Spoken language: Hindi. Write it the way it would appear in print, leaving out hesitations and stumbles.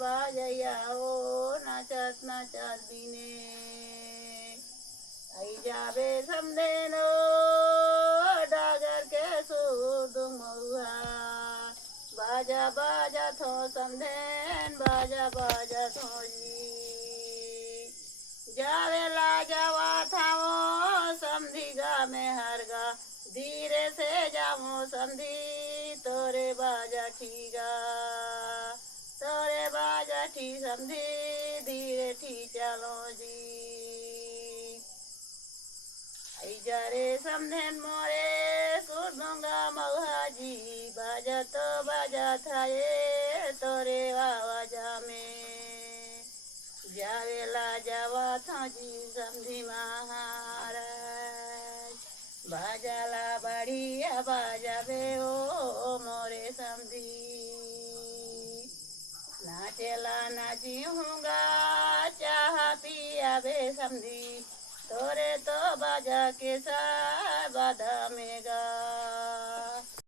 बाजैया ओ नाचत नाचत बिने आई जावे समदेनो डागर के सूद महुआ बाजा बाजा थो समधेन बाजा बाजा थो जी जावेला जावा थाओ समधिगा में हरगा धीरे से जामो समधी तोरे बाजा ठीगा तोरे बाजा ठी समधी धीरे ठी चलो जी आई जा रे समधेन मोरे सुरदुंगा मौहाजी बाजा तो बाजा था ये तोरे आवाजा में जावेला जावा था जी समधी महाराज बाजाला बढ़िया बाजावे ओ मोरे समधी नाचेला नाची हूँगा चाह पिया बे समधी तोरे तो बाजा के साथ बाधा में गा